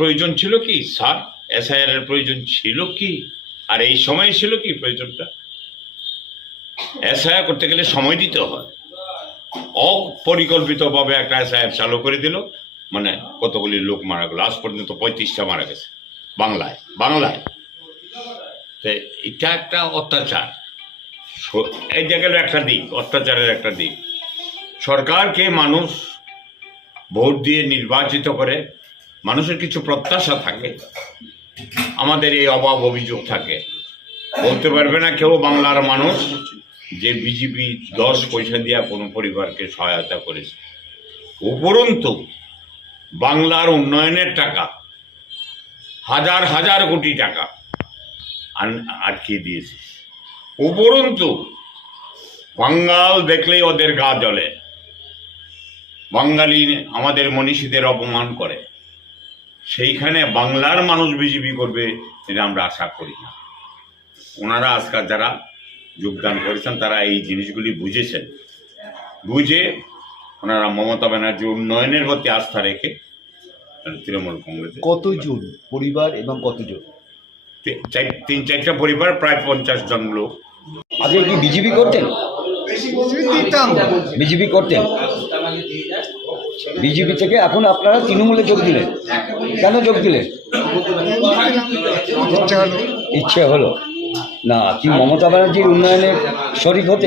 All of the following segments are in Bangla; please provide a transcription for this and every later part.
প্রয়োজন ছিল কি সার এসআইআরের প্রয়োজন ছিল কি আর এই সময় ছিল কি প্রয়োজনটা এসআইআর করতে গেলে সময় দিতে হয় অপরিকল্পিতভাবে একটা এসআইআর চালু করে দিল মানে কতগুলি লোক মারা গেল আজ পর্যন্ত পঁয়ত্রিশটা মারা গেছে বাংলায় বাংলায় তো এটা একটা অত্যাচার এই গেল একটা দিক অত্যাচারের একটা দিক সরকারকে মানুষ ভোট দিয়ে নির্বাচিত করে মানুষের কিছু প্রত্যাশা থাকে আমাদের এই অভাব অভিযোগ থাকে বলতে পারবে না কেউ বাংলার মানুষ যে বিজেপি দশ পয়সা দিয়া কোনো পরিবারকে সহায়তা করেছে উপরন্তু বাংলার উন্নয়নের টাকা হাজার হাজার কোটি টাকা আটকে দিয়েছে উপরন্তু বাঙ্গাল দেখলেই ওদের গা জ্বলে বাঙালি আমাদের মনীষীদের অপমান করে সেইখানে বাংলার মানুষ বিজেপি করবে এটা আমরা আশা করি না ওনারা আজকাল যারা যোগদান করেছেন তারা এই জিনিসগুলি বুঝেছেন বুঝে ওনারা মমতা ব্যানার্জি উন্নয়নের প্রতি আস্থা রেখে তৃণমূল কংগ্রেস কতজন পরিবার এবং কতজন তিন চারটা পরিবার প্রায় পঞ্চাশ জন লোক আপনি কি বিজেপি করতেন বিজেপি করতেন বিজেপি থেকে এখন আপনারা তৃণমূলে যোগ দিলেন কেন যোগ দিলেন ইচ্ছে হলো না কি মমতা ব্যানার্জির উন্নয়নে শরিক হতে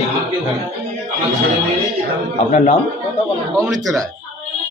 আপনার নাম অমৃত রায়